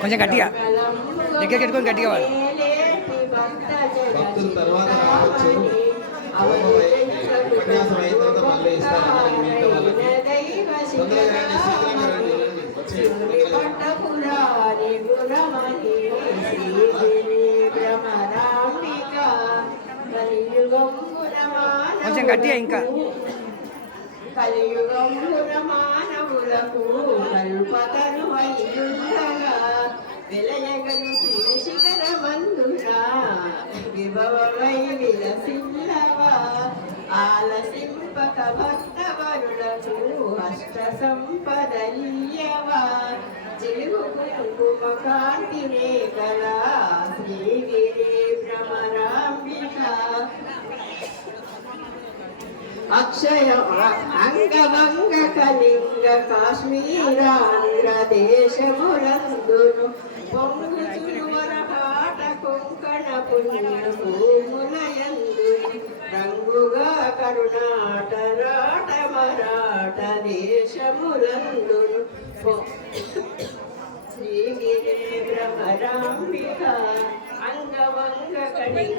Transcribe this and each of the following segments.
కొంచెం గట్టిగా దగ్గరికి పెట్టుకొని గట్టిగా వాడు భక్తులు తర్వాత రావచ్చు ఉపన్యాసం అయిన తర్వాత మళ్ళీ ఇస్తారన్నారు మిగతా వాళ్ళకి తొందరగా రండి శీఘ్రంగా రండి రండి వచ్చేయండి తొందరగా. కొంచెం గట్టిగా ఇంకా. కలియుగంబుల మానవులకు కల్పతరు అయ్యుండగా విలయగను శిఖరమందున విభవమై విలసిల్లవా ఆలసింపక భక్తవరులకు అష్ట సంపదలీయవా. చిలుగు కుంకుమ కాంతి రేఖలా శ్రీగిరి భ్రమరాంబిక అక్షయ అంగమంగ కళింగ కాశ్మీరాంధ్ర దేశములందును పొంగుచురువరహాట కొంకణ పుణ్య భూములయందు రంగుగా కరుణాట రాట మరాట దేశములందును పొ- శ్రీగిరి భ్రమరాంబిక అంగవంగ కళింగ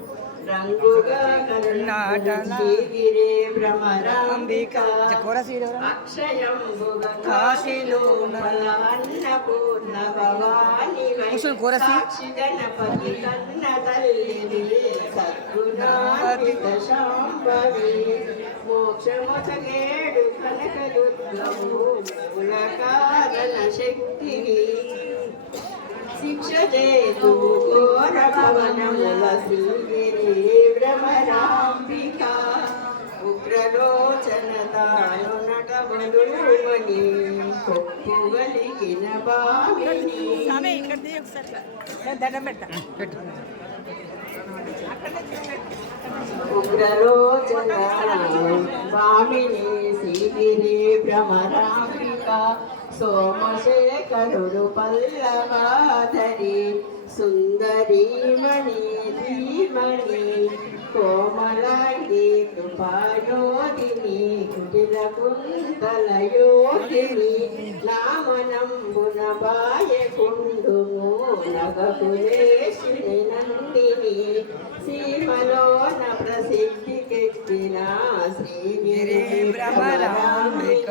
రంగుగా శ్రీగిరి భ్రమరాంబిక. అక్షయంబుగ కాశీలోన అన్నపూర్ణ భవాని. సాక్షి గణపతి కన్న తల్లివి సద్గుణాతీత శాంభవి మోక్షమొసగేడు కనక దుర్గము మూల కారణ శక్తివి శిక్ష చేతు ఘోర నటమనుమని కొప్పుగలిగిన బావిని పెట్టు ఉగ్రలోచన స్వామిని శ్రీగిరి భ్రమరాంబిక సోమశేఖరుడు పల్లవాధరి సుందరీమణి ధీమణి కోమలాంగి కృపాయోధిని కుటిల కుంతల యోగిని నామనంబున బాయకుండుము నగకులేశిని నందిని. సీమలోన ప్రసిద్ధికెక్కిన శ్రీగిరి భ్రమరాంబిక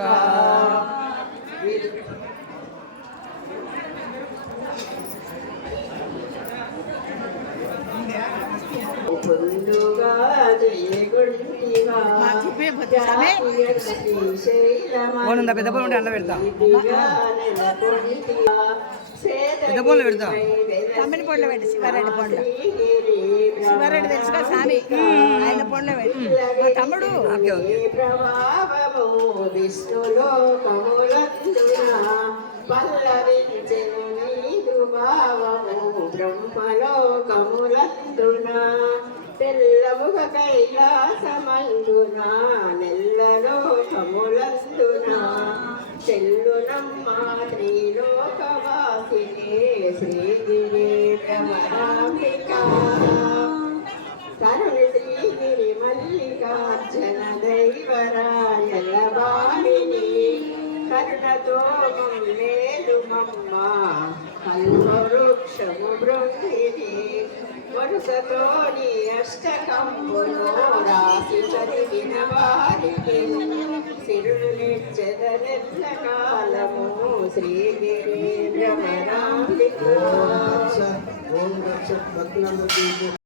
పొందుగా జయగుంటివా పెద్ద ఫోన్ ఉంటే అందులో పెడతా. పెద్ద ఫోన్లో పెడతా. తమ్మిడి పొడిలో పెట్టు శివారెడ్డి పొడిలో శివారెడ్డి తెలుసుగా స్వామి ఆయన పొడిలో పెట్టు. మా తమ్ముడు. పల్లవించెను నీదు భావము బ్రహ్మలోకములందున తెల్లముగ కైలాసమందున నెల్లలోకములందున చెల్లునమ్మ త్రిలోకవాసిని శ్రీగిరి భ్రమరాంబిక తరుణి శ్రీగిరి మల్లికార్జున దైవరాయల బామిని కరుణతో మమ్మేలు మమ్మ కల్పవృక్షము బృందిని. వరుసతోని అష్టకంబును రాసి చదివిన వారికి సిరులు నిచ్చదనెల్ల కాలము శ్రీగిరి భ్రమరాంబిక ఓం